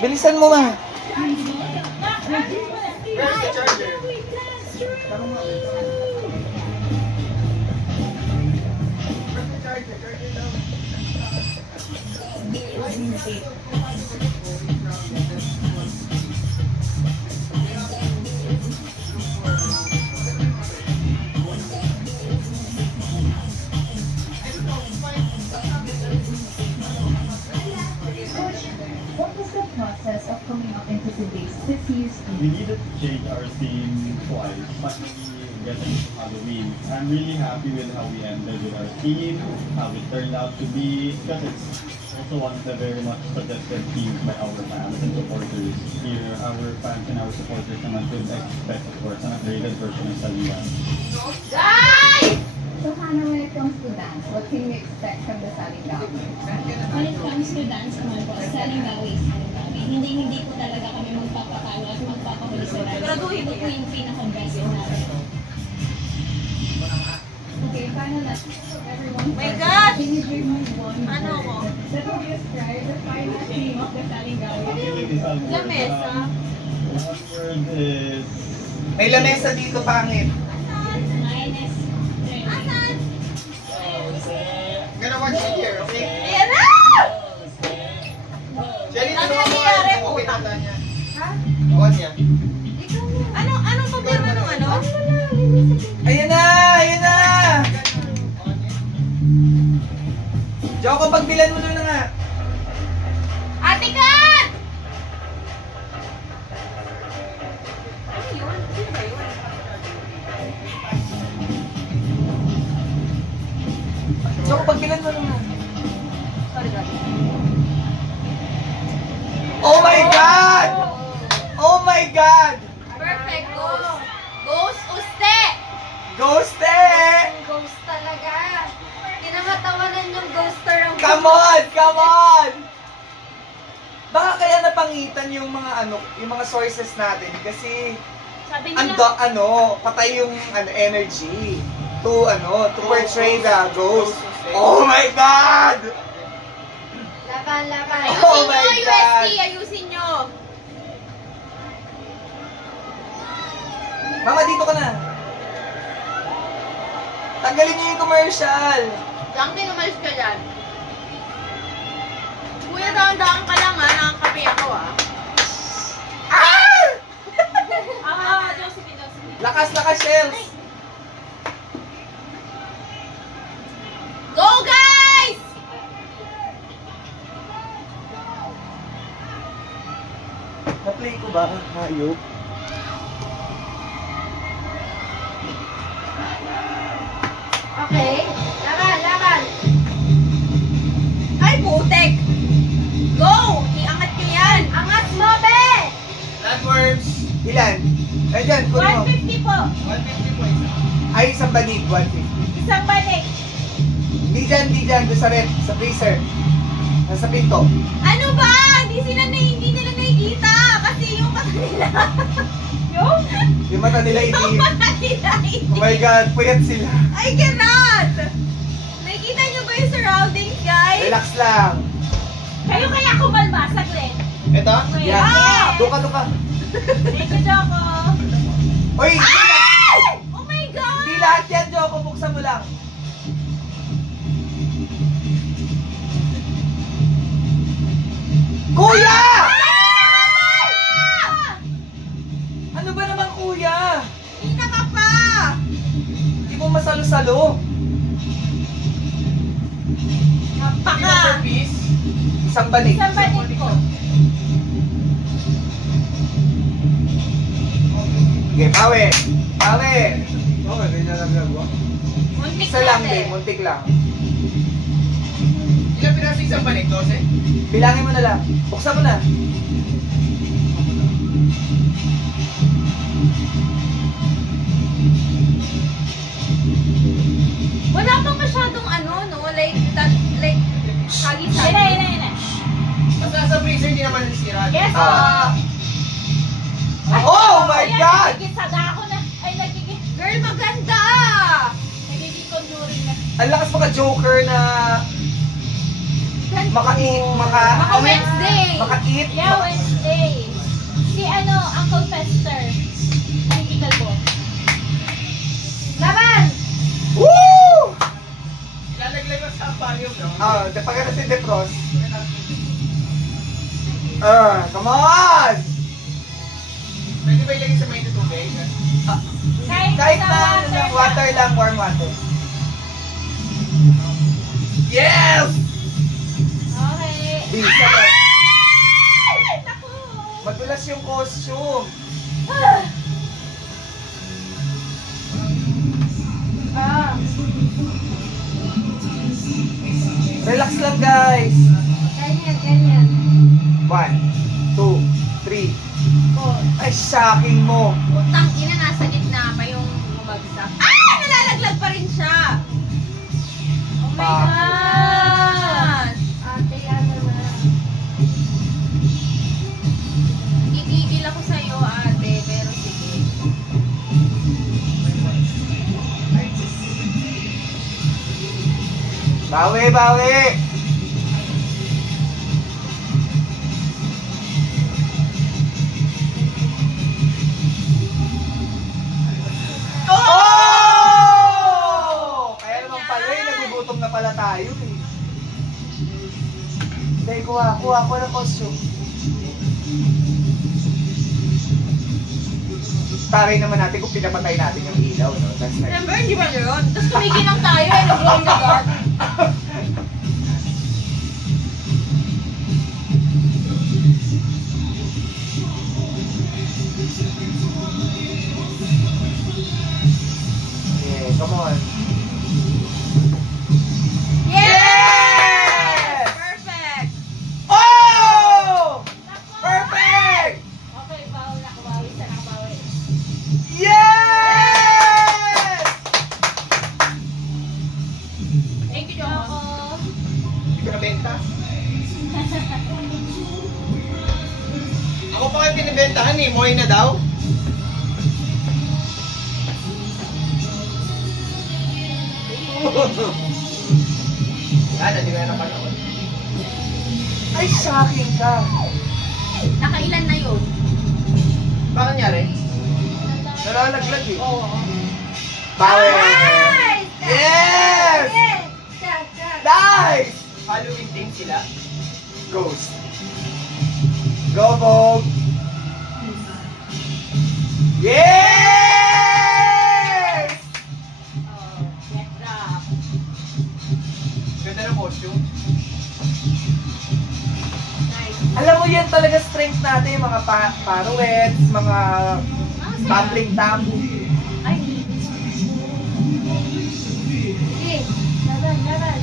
Bilisan mo ma. Where's the charger? What was the process of coming up into today's 50th? We needed to change our theme twice, finally getting to Halloween. I'm really happy with how we ended with our theme, how it turned out to be, because it's also one of the very much suggested themes by our fans and supporters. Here, our fans and our supporters naman could expect, of course, an upgraded version of Salida. So Hannah, when it comes to dance, what can we expect from the Saligawi? When it comes to dance naman po, Saligawi is Saligawi. Hindi po talaga kami magpapatalo at magpapahuli sa live. Ito po yung pinaka-best natin. Okay, paano na? Everyone, My God! can you give me one Ano word ko? that will describe the final theme of the Saligawi? Lamesa. One word is... May lamesa dito, pangit. Minus 3. Asan? I'm gonna watch it here, okay? Ayan na! Shelly, Ano tulungan mo nangyayari yung po? okay tanda niya. Ha? Awan niya. Anong problema nung ano? Ayan na! Ayan na! Joko, pagbilan mo na nga. Ate Kat! Ano yun? Sino ba yun? Joko, pagbilan mo na nga. Sorry, God. Oh my God! Oh my God! Perfect. Ghost. Ghost uste! Ghost eh! Ghost talaga. Kinakatawanan yung ghoster ang Come on! Come on! Baka kaya napangitan yung mga yung mga sources natin kasi Sabi nila, patay yung energy to portray the ghost. Oh my God! laban. Oh Ayusin my nyo, God. UST! Ayusin nyo! Mama, dito ka na. Tanggalin niyo yung commercial. Junkie, umalis ka dyan. Kuya, dahan-dahan ka lang ha. Nakakapi ako ha. Josephine. Lakas, Shells. Go, guys! Na-play ko ba? Hayop. Okay. Laban. Ay, putek! Go! Iangat nyo yan! Angat mo, be! Landworms. Ilan? Ayan, kunin mo. 150 po. 150 po isa. Ay, isang banig, 150. Isang balik. Di dyan, doon sa rep, sa freezer. Nasa pinto. Ano ba? Hindi nila nakikita. Kasi yung mata nila. Yung mata nila Yung itim. mata nila. Oh my God, puyat sila. I cannot! Nakikita nyo ba yung surroundings, guys? Relax lang. Kayo kaya kumalma, saglit. Ito? Yeah. Doon ka. Thank you, Joko. Uy, Oh my God! hindi lahat yan, Joko. Buksan mo lang. Kuya! Ano ba naman, kuya? Pinaka pa! Hindi mo masalo-salo. Napaka! Piece. Isang banig. Isang balik ko. Okay, pawe. Okay, ganyan lang gagawa. Muntik Isa lang, natin. muntik lang. Ilang piraso isang balik? 12? Bilangin mo na lang. Buksan mo na. Wala pang masyadong like, hagi-hagi. Ina. Basta sa freezer, hindi naman nasira. Yes, Oh my God! Nagkikisada ako na. Ay, Girl, maganda! Nagiging conjuring na. Ang lakas mga Joker na Maka-eat, Maka Wednesday. Maka-eat. Yeah, Wednesday. Si Uncle Fester. Ay, tikal ko. Laban! Woo! Ilalaglag mo sa aquarium, no? Pagkata si Defrost. Come on! Pwede ba ilagay sa may tubig? Kahit na water lang, warm water. Yes! Okay. Bisa ka. Ay, naku! Madulas yung costume. Relax lang, guys. Ganyan. 1, 2, 3. Ay, shocking mo. Utang ina, nasa gitna pa yung bumagsak. Ay! Nalalaglag pa rin siya! Oh my gosh! Ate, ano na? Gigigil ako sa'yo, ate, pero sige. Bawi! Oh! Kaya naman pala nagugutom na pala tayo eh. Hindi, kuha ko ng costume. Taray naman natin kung pinapatay natin yung ilaw, no? That's nice. Remember, hindi ba yun? Tapos kumikinang tayo eh, nag-glow in the dark. Yeah, come on. Yes! Perfect! Oh! Perfect! Okay, bawal na kabawi sa nakabawi. Yes! Thank you, Joko. Hindi ko nabenta. Ako pa kayo pinibentahan eh. Moy na daw. Hindi ko na napanood. Ay, shocking ka. Nakailan na yun? Bakit nangyari? Nalalaglag eh. Oo. Power! Nice! Yes! Yes! Nice! Halloween thing sila. Ghost. Go, Vogue! Yes! Oh, get up. Ganda ng costume. Nice. Alam mo yan talaga strength natin, yung mga paruets, mga tumbling. Ay. Sige, laban.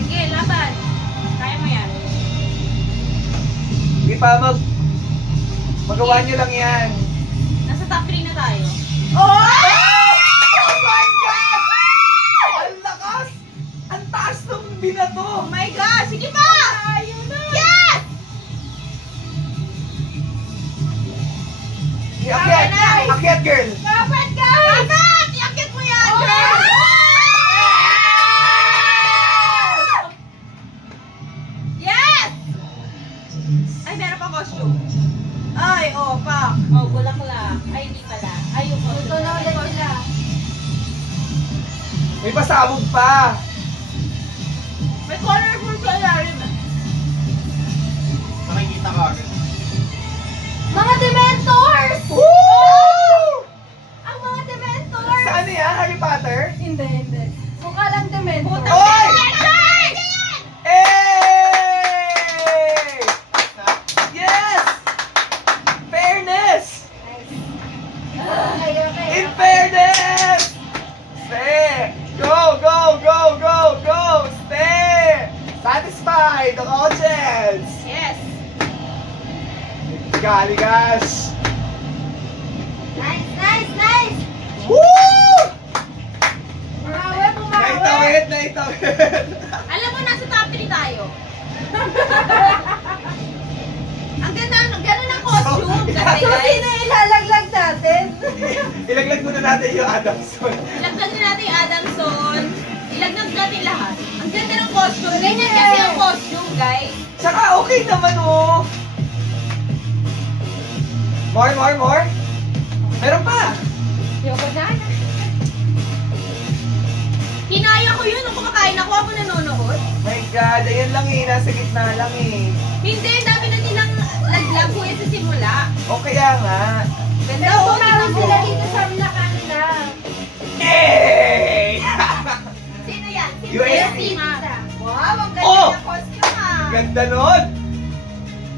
Sige, laban. Kaya mo yan. Di pa magawa nyo lang yan. Nasa top 3 na tayo. Oh my God! Ang lakas! Ang taas ng binato! Oh my God! Sige pa! Ayun na! Yes! Akyat! Nice! Akyat, girl! Dapat, guys! Dapat! Iakit mo yan, girl! Yes! Ay, meron pa costume. Ay, pak. Bulaklak. Ay, hindi pala. Ay, yung costume. Ito na ulit sila. May pasabog pa! May colorful sa ilalim. Makikita ka agad. Mga Dementors! Woo! Ang mga Dementors! Saan yan? Harry Potter? Hindi. Mukha lang Dementor. Oy! Hey! Yes! Fairness! Okay. In fairness! Stay! Go! Stay! Satisfy the audience! Yes. Galigas! Nice. Woo! Bumawi. Naitawid! Alam mo, nasa top 3 tayo. Ang ganda, gano'n ang costume. Kasi guys, ilalaglag natin? Ilaglag muna natin yung Adamson. ilagdag na natin yung Adamson. Ilagdag natin lahat. Ang ganda ng costume. Ganyan guys. Saka okay naman oh. More. Meron pa. Yoko na. Hinaya ko yun nung kumakain ako nanonood. My God, ayan lang eh. Nasa gitna lang eh. Hindi, dami na nilang naglag ko sa simula. O kaya nga. Ganda ko, tingnan mo. sila dito sa Lakanda. Eh! Sino yan? Sino UST. yan? Wow, ang ganda Oh! ng costume ha. Ganda nun!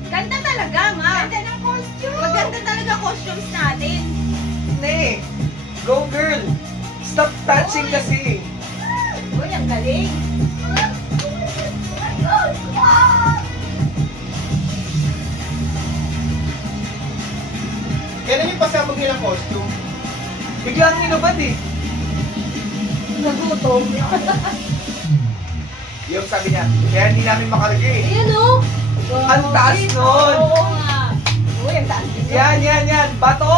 Ganda talaga ma. Ganda ng costume. Maganda talaga costumes natin. Ne! Go girl! Stop touching kasi. Uy, ang galing. Kailan yung pasabog nilang costume? Biglang inubad eh. Nagutom. Yung sabi niya, kaya hindi namin makarga eh. Ayan o. Ang taas nun! Oo nga. Uy, ang taas din. Yan! Bato!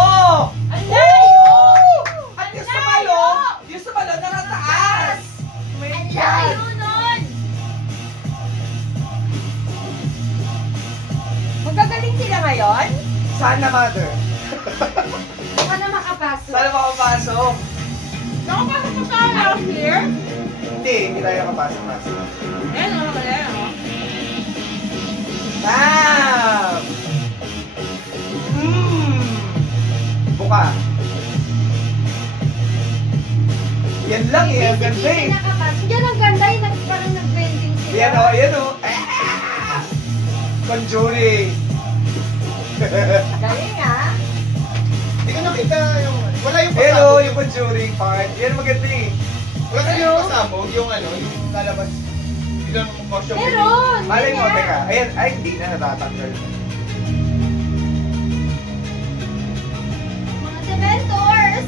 Ang layo! At yung sumalo, nakataas! My Ang God! layo nun! Magagaling sila ngayon? Sana, mother. Baka na makapasok. Sana makapasok. Nakapasok pa tayo out here? Hindi tayo kapasok. Ayan o, ayan o. Bam! Buka. Yan lang eh, ang ganda eh. Yan ang ganda, yung parang nag-bending sila. Ayan o. Ah! Conjuring. Galing ha? Hindi ko nakita yung... Wala yung Ayan o, pasabog. yung conjuring part. Yan maganda eh. Wala kasi yung pasabog, yung yung lalabas. Yung costume. Meron! Malay mo, yan. teka. Ayan, ay hindi na natatanggal. Mga Dementors!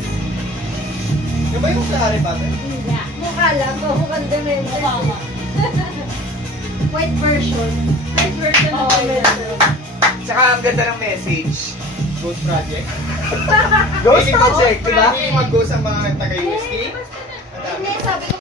Yung ba yung sa Harry Potter? Hindi. Mukha lang, mukhang demented. Mukha. White version. First version Oo, of meron. Tsaka ang ganda ng message. Ghost Project. Ghost Project, di ba? Hindi mag-ghost ang mga taga-UST. Hindi, sabi ko